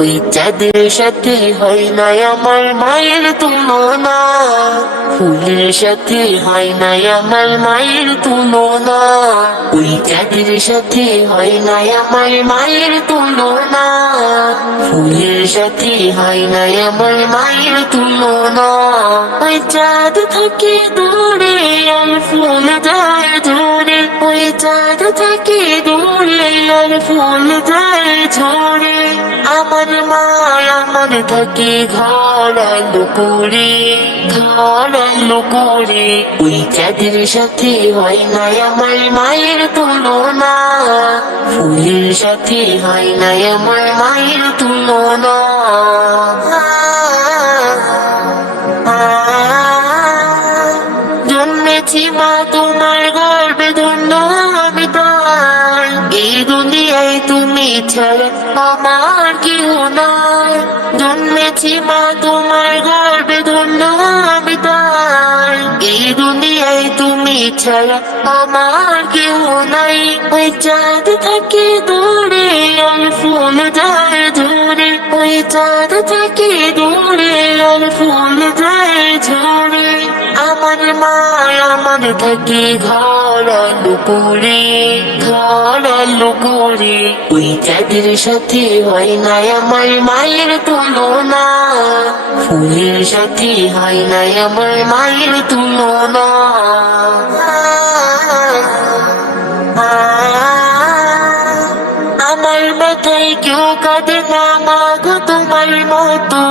ওই চাঁদের সাথে হয় না আমার মায়ের তুলনা। ফুলের সাথে হয় না আমার মায়ের তুলনা। ওই চাঁদের সাথে হয় না আমার মায়ের তুলনা। ফুলের সাথে হয় না, আমার মায়ের তুলনা। ওই চাঁদ থেকে দূরে আর ফুল যায় ঝরে ওই চাঁদ থেকে দূরে আর ফুল যায় ঝরে আমার মা আমার থাকে ঘর আলো করে ঘর আলো করে ওই চাঁদের সাথে হয় না আমার মায়ের তুলনা ফুলের সাথে হয় না, আমার মায়ের জন্মেছি মা, তোমার গর্বে ধন্য আমি তাই এই দুনিয়ায় তুমি ছাড়া আমার কেউ নাই। জন্মেছি, মা, তোমার গর্বে ধন্য আমি তাই এই দুনিয়ায় তুমি ছাড়া আমার কেউ নাই। ওই চাঁদ থেকে দূরে আর ফুল যায় ঝরে। ওই চাঁদ থেকে দূরে আর ফুল যায় ঝরে। আমার মা আমার থেকে ঘর আলো করে, ঘর আলো করে। ওই চাঁদের সাথে হয় না আমার মায়ের তুলনা। ফুলের সাথে হয় না আমার মায়ের তুলনা। আমার মাথায় কেউ তোমার মতো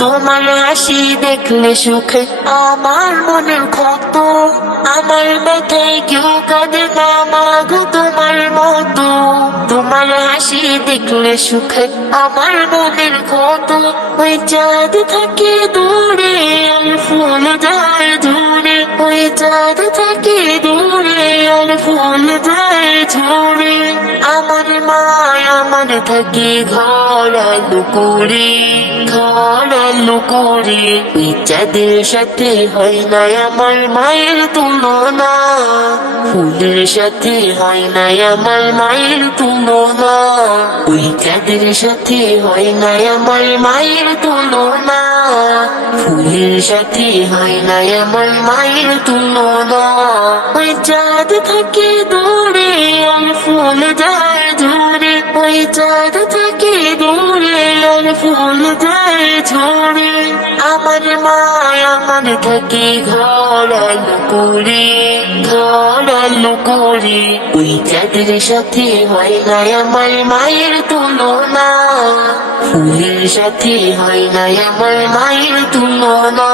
তোমার হাসি দেখলে সুখে। আমার মনের ক্ষত, আমার মাথায় কেউ কাঁদে না। মাগো তোমার মতো তোমার হাসি দেখলে সুখে। আমার মনের ক্ষত, ওই চাঁদ থাকে দূরে, ফুল যায় ঝরে ওই চাঁদ ঝরে আমার মা আমার থাকে ঘর আলো ঘর আলো করে। চাঁদের সাথে হয় না আমার মায়ের তুলনা। ফুলের সাথে হয় না আমার মায়ের তুলনা। ওই চাঁদের সাথে হয় না আমার মায়ের তুলনা? ফুলের সাথে হয় না আমার মায়ের তুলনা। ওই চাঁদ থাকে দূরে, আর ফুল যায় ঝরে। ওই চাঁদ থেকে দূরে, আর ফুল যায় ঝরে। আমার মা আমার থেকে ঘর করে, ঘর আলো করে। ওই চাঁদের সাথে হয় না আমার মায়ের তুলনা। ফুলের সাথে হয় না আমার মায়ের তুলনা।